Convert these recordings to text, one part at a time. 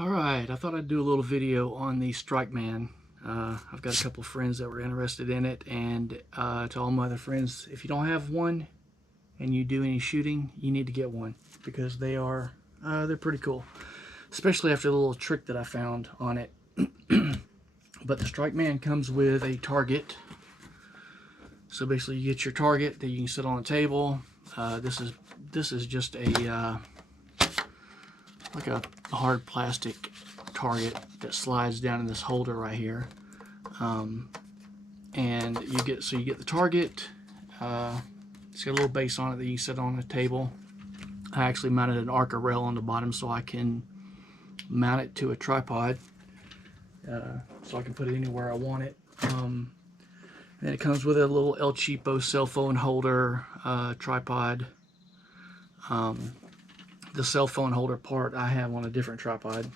Alright, I thought I'd do a little video on the Strikeman. I've got a couple friends that were interested in it, and to all my other friends, if you don't have one and you do any shooting, you need to get one because they're pretty cool, especially after the little trick that I found on it. But the Strikeman comes with a target. So basically you get your target that you can sit on a table. This is just a like a hard plastic target that slides down in this holder right here, and you get the target. It's got a little base on it that you can sit on a table. I actually mounted an Arca rail on the bottom so I can mount it to a tripod, so I can put it anywhere I want it. Then it comes with a little El Cheapo cell phone holder, tripod. The cell phone holder part I have on a different tripod,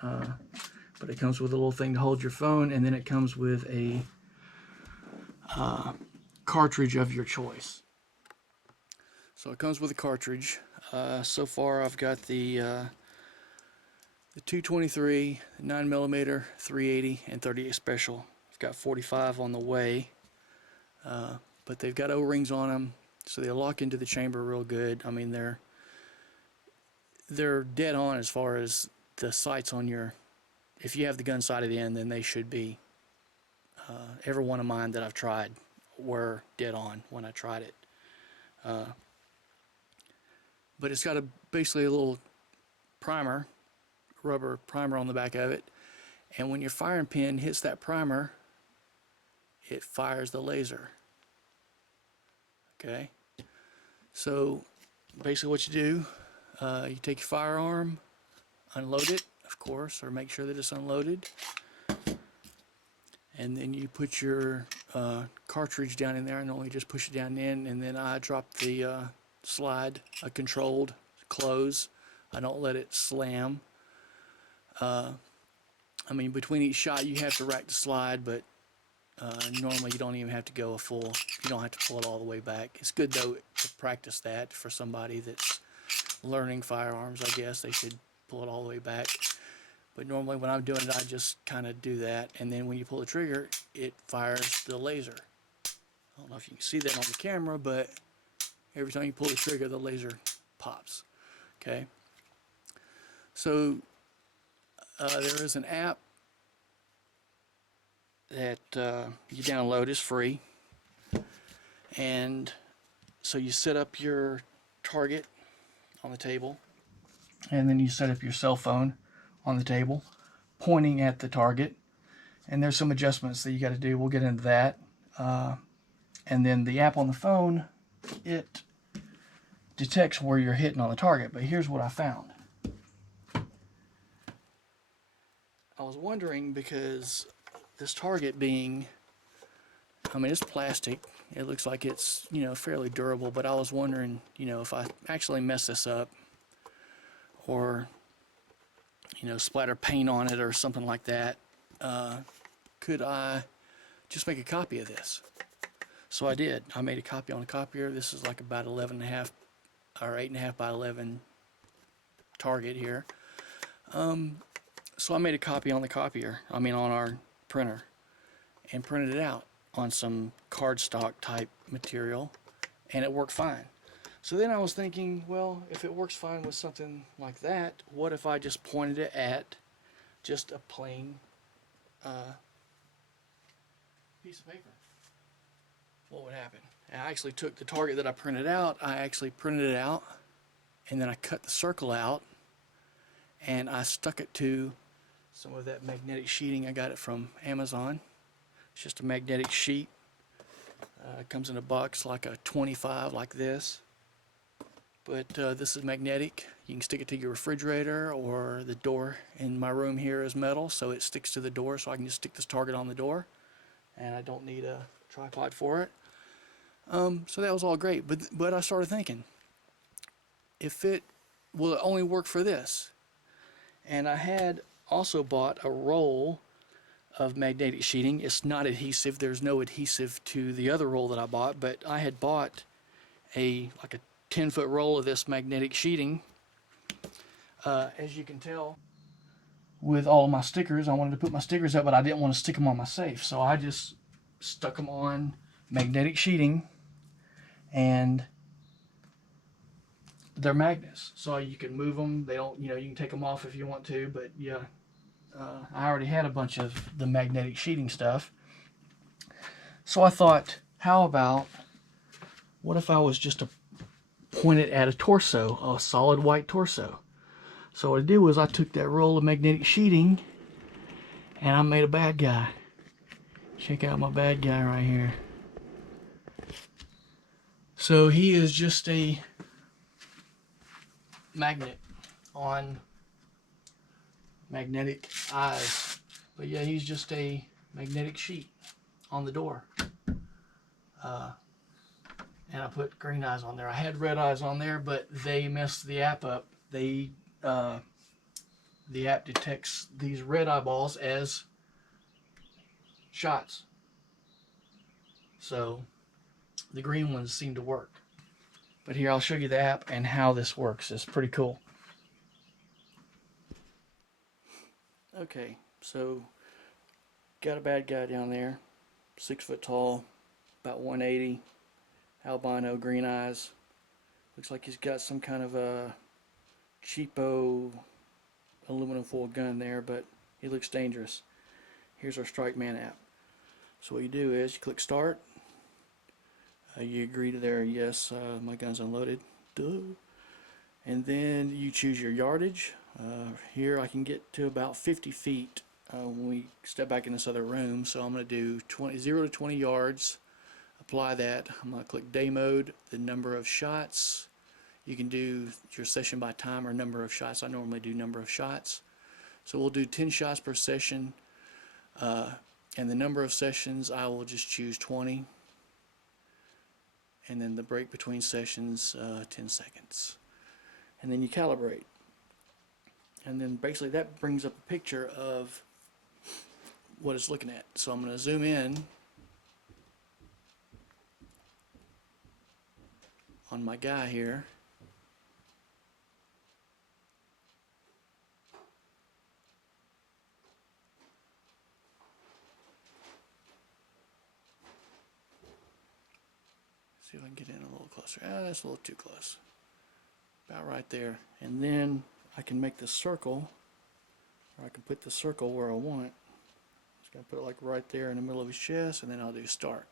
but it comes with a little thing to hold your phone, and then it comes with a cartridge of your choice. So it comes with a cartridge. So far I've got the 223, 9mm, 380, and 38 special. I've got 45 on the way, but they've got O-rings on them, so they lock into the chamber real good. I mean, they're dead on as far as the sights on your, if you have the gun sighted in, then they should be. Every one of mine that I've tried were dead on when I tried it. But it's got basically a little primer, rubber primer on the back of it, and when your firing pin hits that primer, it fires the laser. Okay, so basically what you do, you take your firearm, unload it, of course, or make sure that it's unloaded, and then you put your cartridge down in there, and only just push it down in, and then I drop the slide, a controlled close. I don't let it slam. I mean, between each shot you have to rack the slide, but normally you don't even have to go a full, you don't have to pull it all the way back. It's good though to practice that for somebody that's learning firearms. I guess they should pull it all the way back, but normally when I'm doing it I just kind of do that, and then when you pull the trigger it fires the laser. I don't know if you can see that on the camera, but every time you pull the trigger the laser pops. Okay, so there is an app that you download, is free, and so you set up your target on the table, and then you set up your cell phone on the table pointing at the target, and there's some adjustments that you got to do. We'll get into that. And then the app on the phone, it detects where you're hitting on the target. But here's what I found. I was wondering, because this target being, I mean, it's plastic, it looks like it's, you know, fairly durable, but I was wondering, you know, if I actually mess this up or, you know, splatter paint on it or something like that, could I just make a copy of this? So I did. I made a copy on a copier. This is like about 11.5 or 8.5 by 11 target here. So I made a copy on the copier, I mean on our printer, and printed it out on some cardstock type material, and it worked fine. So then I was thinking, well, if it works fine with something like that, what if I just pointed it at just a plain piece of paper? What would happen? I actually took the target that I printed out, I actually printed it out, and then I cut the circle out, and I stuck it to some of that magnetic sheeting. I got it from Amazon. It's just a magnetic sheet. It comes in a box like a 25 like this. But this is magnetic. You can stick it to your refrigerator, or the door in my room here is metal, so it sticks to the door, so I can just stick this target on the door, and I don't need a tripod for it. So that was all great, but I started thinking, if it will only work for this, and I had also bought a roll of magnetic sheeting. It's not adhesive. There's no adhesive to the other roll that I bought, but I had bought like a 10-foot roll of this magnetic sheeting. As you can tell, with all of my stickers. I wanted to put my stickers up, but I didn't want to stick them on my safe. So I just stuck them on magnetic sheeting, and they're magnets. So you can move them. They don't, you know, you can take them off if you want to, but yeah, I already had a bunch of the magnetic sheeting stuff. So I thought, how about, what if I was just to point it at a torso, a solid white torso? So what I did was I took that roll of magnetic sheeting and I made a bad guy. Check out my bad guy right here. So he is just a magnet on magnetic eyes. But yeah, he's just a magnetic sheet on the door. And I put green eyes on there. I had red eyes on there, but they messed the app up. The app detects these red eyeballs as shots. So the green ones seem to work. But here, I'll show you the app and how this works. It's pretty cool. Okay, so got a bad guy down there, 6 foot tall, about 180, albino, green eyes. Looks like he's got some kind of a cheapo aluminum foil gun there, but he looks dangerous. Here's our Strikeman app. So what you do is you click start. You agree to there, yes, my gun's unloaded. Duh. And then you choose your yardage. Here I can get to about 50 feet when we step back in this other room. So I'm going to do 0 to 20 yards. Apply that. I'm going to click day mode. The number of shots. You can do your session by time or number of shots. I normally do number of shots. So we'll do 10 shots per session. And the number of sessions, I will just choose 20. And then the break between sessions, 10 seconds. And then you calibrate. And then basically that brings up a picture of what it's looking at. So I'm going to zoom in on my guy here. See if I can get in a little closer. That's a little too close. About right there. And then I can make the circle, or I can put the circle where I want. Just gotta put it like right there in the middle of his chest, and then I'll do start.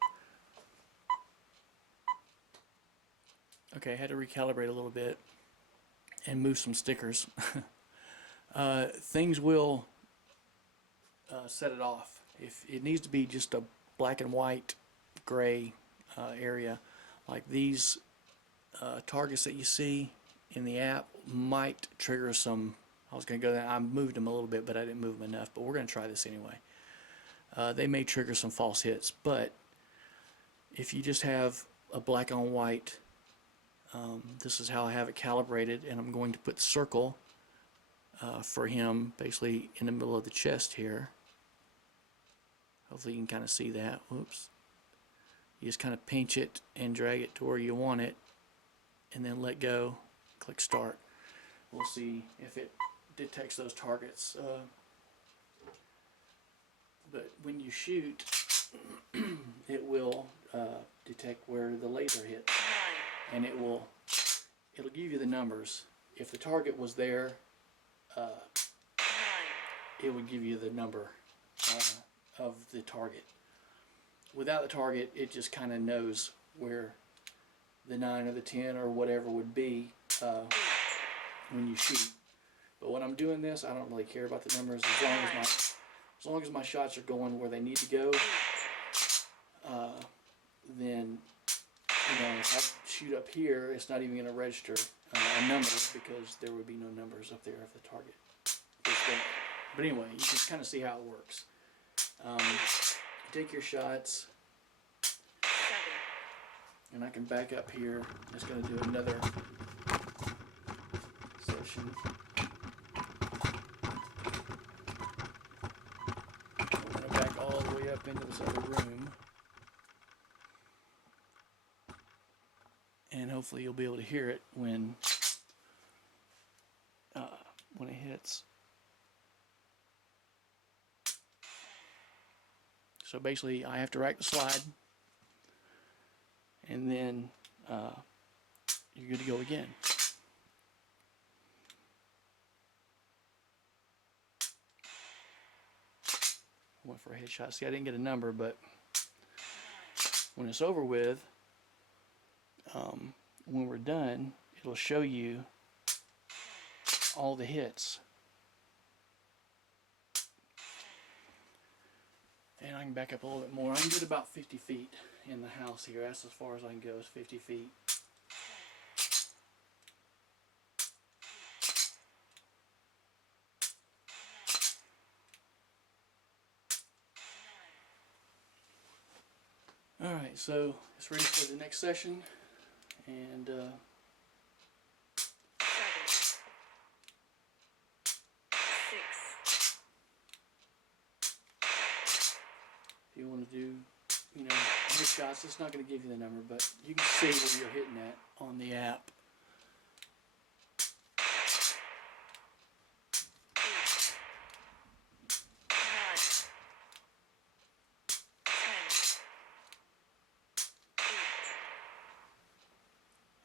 Okay, I had to recalibrate a little bit and move some stickers. Things will set it off. If it needs to be just a black and white, gray area, like these targets that you see in the app might trigger some. I was going to go there. I moved them a little bit, but I didn't move them enough. But we're going to try this anyway. They may trigger some false hits, but if you just have a black on white, this is how I have it calibrated, and I'm going to put the circle for him basically in the middle of the chest here. Hopefully you can kind of see that. Whoops. You just kind of pinch it and drag it to where you want it, and then let go. Click start. We'll see if it detects those targets. But when you shoot, it will detect where the laser hits, and it'll give you the numbers. If the target was there, it would give you the number of the target. Without the target, it just kind of knows where the 9 or the 10 or whatever would be when you shoot. But when I'm doing this, I don't really care about the numbers as long as my shots are going where they need to go. Then, you know, if I shoot up here, it's not even going to register a number because there would be no numbers up there if the target is there. But anyway, you can kind of see how it works. Take your shots, and I can back up here. I'm just going to do another session. I'm going to back all the way up into this other room, and hopefully you'll be able to hear it when it hits. So basically I have to rack the slide, and then you're good to go again. Went for a headshot. See, I didn't get a number, but when it's over with, when we're done, it'll show you all the hits. And I can back up a little bit more. I can get about 50 feet in the house here. That's as far as I can go, is 50 feet. Alright, so it's ready for the next session, and if you want to do, you know, headshots, it's not going to give you the number, but you can see where you're hitting at on the app.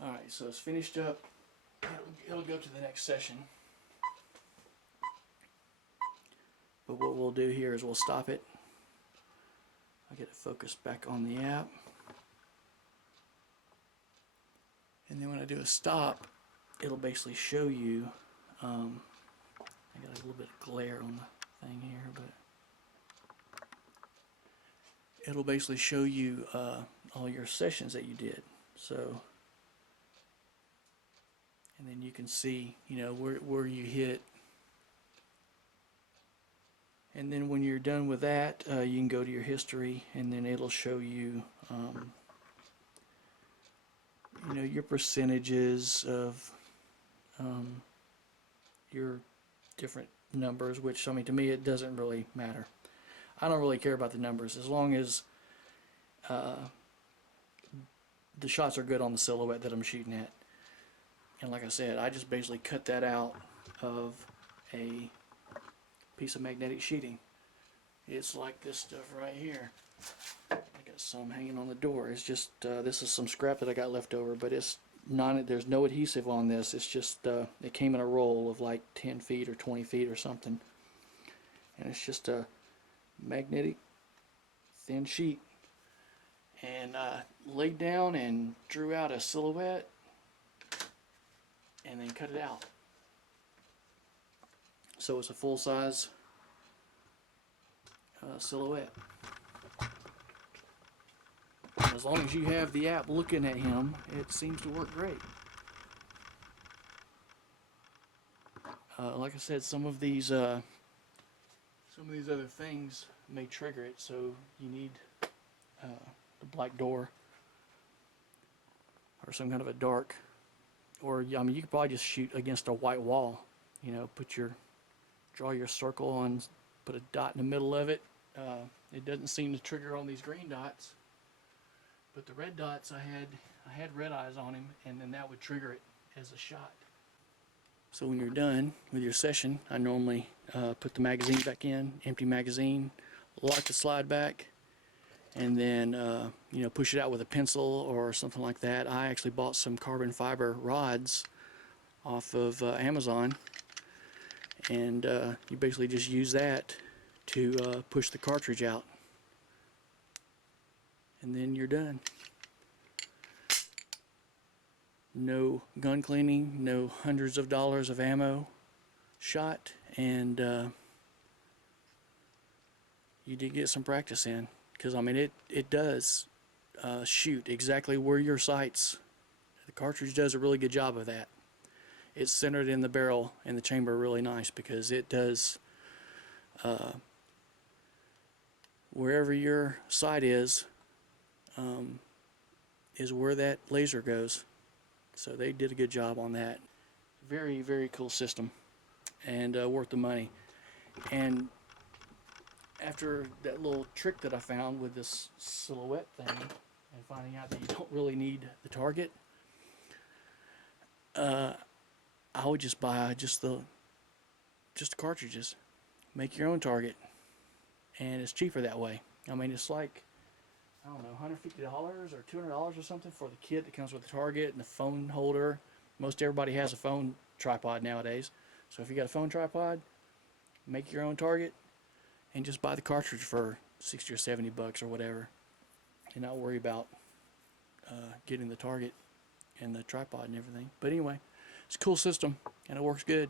Alright, so it's finished up. It'll go to the next session. But what we'll do here is we'll stop it. I'll get it focused back on the app. And then when I do a stop, it'll basically show you, I got a little bit of glare on the thing here, but it'll basically show you all your sessions that you did. So, and then you can see, you know, where you hit. And then when you're done with that, you can go to your history, and then it'll show you, you know, your percentages of your different numbers. Which, I mean, to me, it doesn't really matter. I don't really care about the numbers as long as the shots are good on the silhouette that I'm shooting at. And like I said, I just basically cut that out of a piece of magnetic sheeting. It's like this stuff right here. I got some hanging on the door. It's just this is some scrap that I got left over, but it's not. There's no adhesive on this. It's just it came in a roll of like 10 feet or 20 feet or something, and it's just a magnetic thin sheet. And I laid down and drew out a silhouette, and then cut it out. So it's a full-size silhouette. And as long as you have the app looking at him, it seems to work great. Like I said, some of these other things may trigger it, so you need the black door or some kind of a dark. Or, I mean, you could probably just shoot against a white wall. You know, draw your circle and put a dot in the middle of it. It doesn't seem to trigger on these green dots, but the red dots, I had red eyes on him, and then that would trigger it as a shot. So when you're done with your session, I normally put the magazine back in, empty magazine, lock the slide back, and then you know, push it out with a pencil or something like that. I actually bought some carbon fiber rods off of Amazon, and you basically just use that to push the cartridge out, and then you're done. No gun cleaning, no hundreds of dollars of ammo shot, and you did get some practice in, because I mean it does shoot exactly where your sights. The cartridge does a really good job of that. It's centered in the barrel and the chamber really nice, because it does wherever your sight is where that laser goes. So they did a good job on that. Very, very cool system, and worth the money. And after that little trick that I found with this silhouette thing, and finding out that you don't really need the target, I would just buy just the cartridges. Make your own target, and it's cheaper that way. I mean, it's like, I don't know, $150 or $200 or something for the kit that comes with the target and the phone holder. Most everybody has a phone tripod nowadays. So if you got a phone tripod, make your own target and just buy the cartridge for 60 or 70 bucks or whatever, and not worry about getting the target and the tripod and everything. But anyway, it's a cool system and it works good.